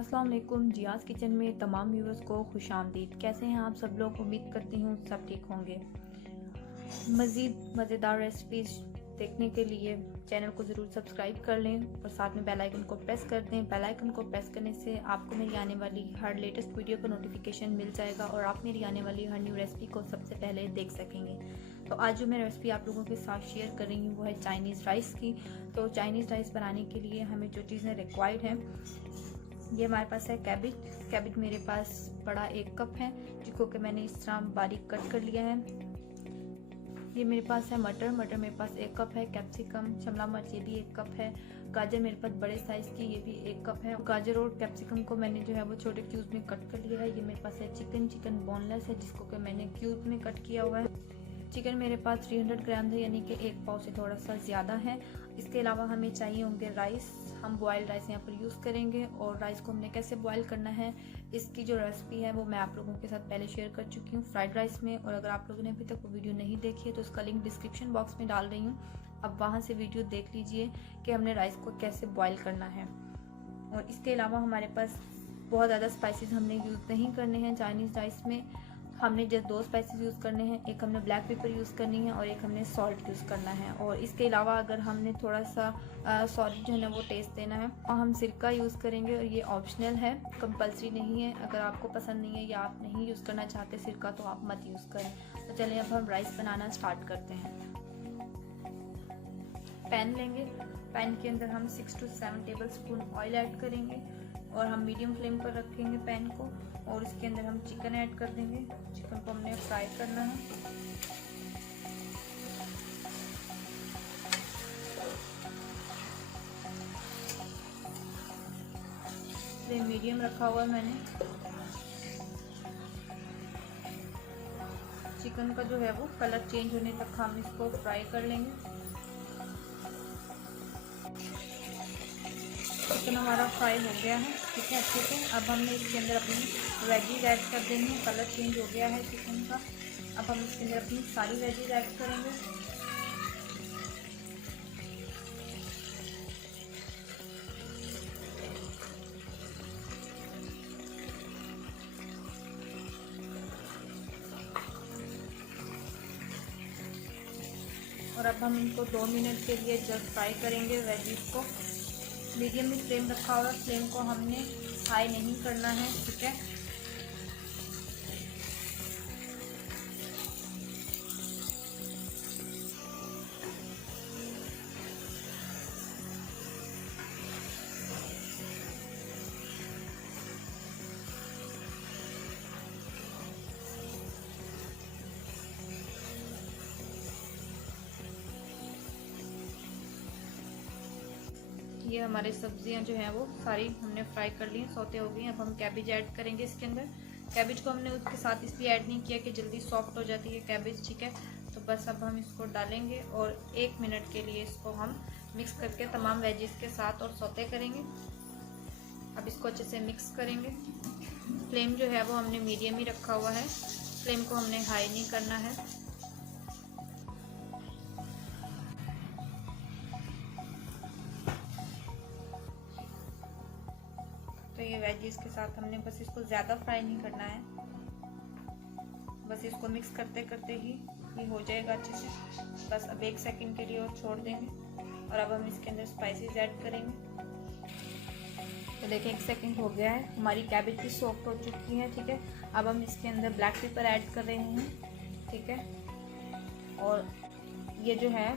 अस्सलाम वालेकुम। जियाज़ किचन में तमाम व्यूअर्स को खुशामदीद। कैसे हैं आप सब लोग? उम्मीद करती हूँ सब ठीक होंगे। मज़ीद मज़ेदार रेसिपीज देखने के लिए चैनल को ज़रूर सब्सक्राइब कर लें और साथ में बेल आइकन को प्रेस कर दें। बेल आइकन को प्रेस करने से आपको मेरी आने वाली हर लेटेस्ट वीडियो का नोटिफिकेशन मिल जाएगा और आप मेरी आने वाली हर न्यू रेसिपी को सबसे पहले देख सकेंगे। तो आज जो मैं रेसिपी आप लोगों के साथ शेयर कर रही हूँ वो है चाइनीज़ राइस की। तो चाइनीज़ राइस बनाने के लिए हमें जो चीज़ें रिक्वायर्ड हैं, ये हमारे पास है कैबिज मेरे पास बड़ा 1 कप है, जिसको कि मैंने इस तरह बारीक कट कर लिया है। ये मेरे पास है मटर मेरे पास 1 कप है। कैप्सिकम शिमला मिर्च ये भी 1 कप है। गाजर मेरे पास बड़े साइज़ की ये भी 1 कप है। गाजर और कैप्सिकम को मैंने जो है वो छोटे क्यूब में कट कर लिया है। ये मेरे पास है चिकन बोनलेस है, जिसको कि मैंने क्यूब में कट किया हुआ है। चिकन मेरे पास 300 ग्राम है, यानी कि 1 पाव से थोड़ा सा ज़्यादा है। इसके अलावा हमें चाहिए होंगे राइस। हम बॉयल्ड राइस यहाँ पर यूज़ करेंगे और राइस को हमने कैसे बॉयल करना है इसकी जो रेसिपी है वो मैं आप लोगों के साथ पहले शेयर कर चुकी हूँ फ्राइड राइस में। और अगर आप लोगों ने अभी तक वो वीडियो नहीं देखी है तो उसका लिंक डिस्क्रिप्शन बॉक्स में डाल रही हूँ, अब वहाँ से वीडियो देख लीजिए कि हमने राइस को कैसे बॉयल करना है। और इसके अलावा हमारे पास बहुत ज़्यादा स्पाइसेस हमने यूज़ नहीं करने हैं चाइनीज़ राइस में। हमने जस्ट 2 स्पाइसेस यूज़ करने हैं, एक हमने ब्लैक पेपर यूज़ करनी है और एक हमने सॉल्ट यूज़ करना है। और इसके अलावा अगर हमने थोड़ा सा सॉल्ट जो है ना वो टेस्ट देना है और हम सिरका यूज़ करेंगे और ये ऑप्शनल है, कंपलसरी नहीं है। अगर आपको पसंद नहीं है या आप नहीं यूज़ करना चाहते सिरका तो आप मत यूज़ करें। तो चलिए अब हम राइस बनाना स्टार्ट करते हैं। पैन लेंगे, पैन के अंदर हम 6 से 7 टेबल स्पून ऑयल ऐड करेंगे और हम मीडियम फ्लेम पर रखेंगे पैन को। और इसके अंदर हम चिकन ऐड कर देंगे। चिकन को हमने फ्राई करना है। फ्लेम मीडियम रखा हुआ है मैंने। चिकन का जो है वो कलर चेंज होने तक हम इसको फ्राई कर लेंगे। चिकन हमारा फ्राई हो गया है, ठीक है अच्छे से। अब हमने इसके अंदर अपनी वेजीज ऐड कर देंगे। कलर चेंज हो गया है चिकन का। अब हम इसके अंदर अपनी सारी वेजीज ऐड करेंगे। और अब हम इनको 2 मिनट के लिए जस्ट फ्राई करेंगे वेजीज को। मीडियम में फ्लेम रखा हुआ, फ्लेम को हमने हाई नहीं करना है, ठीक है। ये हमारी सब्जियां जो हैं वो सारी हमने फ्राई कर ली, सौते हो गई। अब हम कैबेज ऐड करेंगे इसके अंदर। कैबेज को हमने उसके साथ इसलिए ऐड नहीं किया कि जल्दी सॉफ्ट हो जाती है कैबेज, ठीक है। तो बस अब हम इसको डालेंगे और 1 मिनट के लिए इसको हम मिक्स करके तमाम वेजिस के साथ और सौते करेंगे। अब इसको अच्छे से मिक्स करेंगे। फ्लेम जो है वो हमने मीडियम ही रखा हुआ है, फ्लेम को हमने हाई नहीं करना है। तो ये वेजीज के साथ हमने बस इसको ज़्यादा फ्राई नहीं करना है, बस इसको मिक्स करते करते ही ये हो जाएगा अच्छे से। बस अब 1 सेकंड के लिए और छोड़ देंगे और अब हम इसके अंदर स्पाइसेस ऐड करेंगे। तो देखिए 1 सेकंड हो गया है, हमारी कैबेज भी सॉफ्ट हो चुकी है, ठीक है। अब हम इसके अंदर ब्लैक पेपर ऐड कर रहे हैं, ठीक है। और ये जो है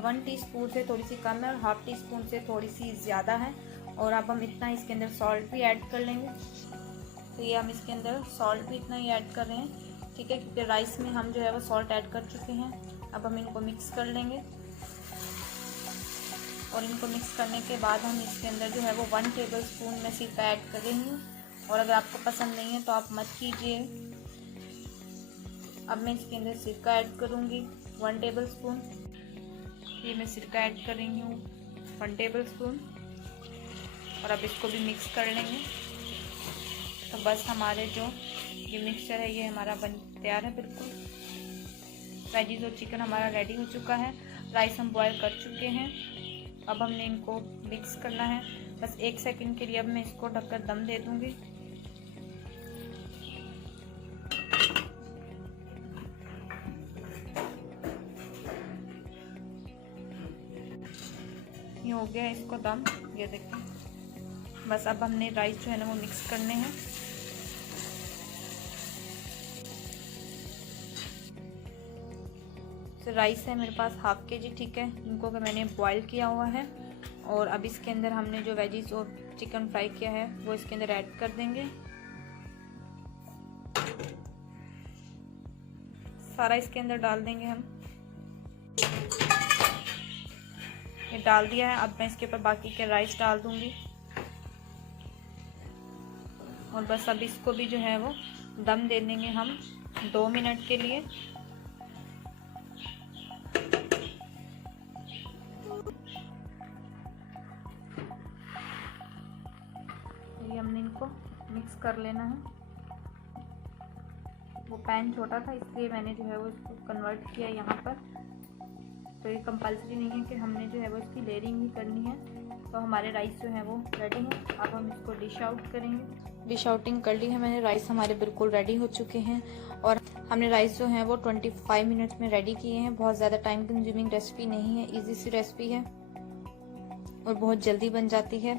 1 टीस्पून से थोड़ी सी कम है और 1/2 टीस्पून से थोड़ी सी ज़्यादा है। और अब हम इतना इसके अंदर सॉल्ट भी ऐड कर लेंगे। तो ये हम इसके अंदर सॉल्ट भी इतना ही ऐड कर रहे हैं, ठीक है, क्योंकि राइस में हम जो है वो सॉल्ट ऐड कर चुके हैं। अब हम इनको मिक्स कर लेंगे और इनको मिक्स करने के बाद हम इसके अंदर जो है वो 1 टेबल स्पून में सिरका ऐड कर रही हूँ। और अगर आपको पसंद नहीं है तो आप मत कीजिए। अब मैं इसके अंदर सिरका ऐड करूँगी 1 टेबल स्पून। ये मैं सिरका ऐड कर रही हूँ 1 टेबल स्पून और अब इसको भी मिक्स कर लेंगे। तो बस हमारे जो ये मिक्सचर है ये हमारा बन तैयार है बिल्कुल। वेजीज और चिकन हमारा रेडी हो चुका है। राइस हम बॉयल कर चुके हैं। अब हमने इनको मिक्स करना है। बस 1 सेकंड के लिए अब मैं इसको ढककर दम दे दूंगी। ये हो गया इसको दम, ये देखिए। बस अब हमने राइस जो है ना वो मिक्स करने हैं। तो राइस है मेरे पास ½ kg, ठीक है, इनको कि मैंने बॉईल किया हुआ है। और अब इसके अंदर हमने जो वेजिस और चिकन फ्राई किया है वो इसके अंदर ऐड कर देंगे। सारा इसके अंदर डाल देंगे हम। ये डाल दिया है। अब मैं इसके ऊपर बाकी के राइस डाल दूंगी और बस अब इसको भी जो है वो दम दे देंगे हम 2 मिनट के लिए। ये हमने इनको मिक्स कर लेना है। वो पैन छोटा था इसलिए मैंने जो है वो इसको कन्वर्ट किया यहाँ पर। तो ये कंपल्सरी नहीं है कि हमने जो है वो इसकी लेयरिंग ही करनी है। तो हमारे राइस जो है वो रेडी है। अब हम इसको डिश आउट करेंगे। डिश आउटिंग कर ली है मैंने। राइस हमारे बिल्कुल रेडी हो चुके हैं और हमने राइस जो है वो 25 मिनट्स में रेडी किए हैं। बहुत ज़्यादा टाइम कंज्यूमिंग रेसिपी नहीं है, ईजी सी रेसिपी है और बहुत जल्दी बन जाती है।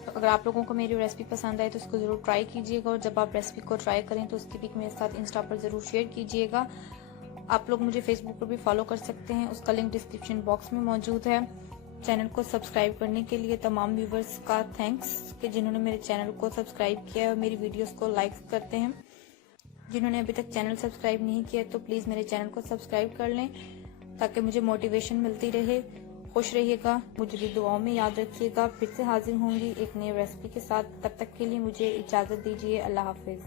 तो अगर आप लोगों को मेरी रेसिपी पसंद आए तो इसको ज़रूर ट्राई कीजिएगा और जब आप रेसिपी को ट्राई करें तो उसकी पिक मेरे साथ इंस्टा पर ज़रूर शेयर कीजिएगा। आप लोग मुझे फेसबुक पर भी फॉलो कर सकते हैं, उसका लिंक डिस्क्रिप्शन बॉक्स में मौजूद है। चैनल को सब्सक्राइब करने के लिए तमाम व्यूवर्स का थैंक्स कि जिन्होंने मेरे चैनल को सब्सक्राइब किया है और मेरी वीडियोस को लाइक करते हैं। जिन्होंने अभी तक चैनल सब्सक्राइब नहीं किया तो प्लीज़ मेरे चैनल को सब्सक्राइब कर लें ताकि मुझे मोटिवेशन मिलती रहे। खुश रहिएगा, मुझे भी दुआओं में याद रखिएगा। फिर से हाजिर होंगी एक नई रेसिपी के साथ। तब तक के लिए मुझे इजाज़त दीजिए। अल्लाह हाफिज़।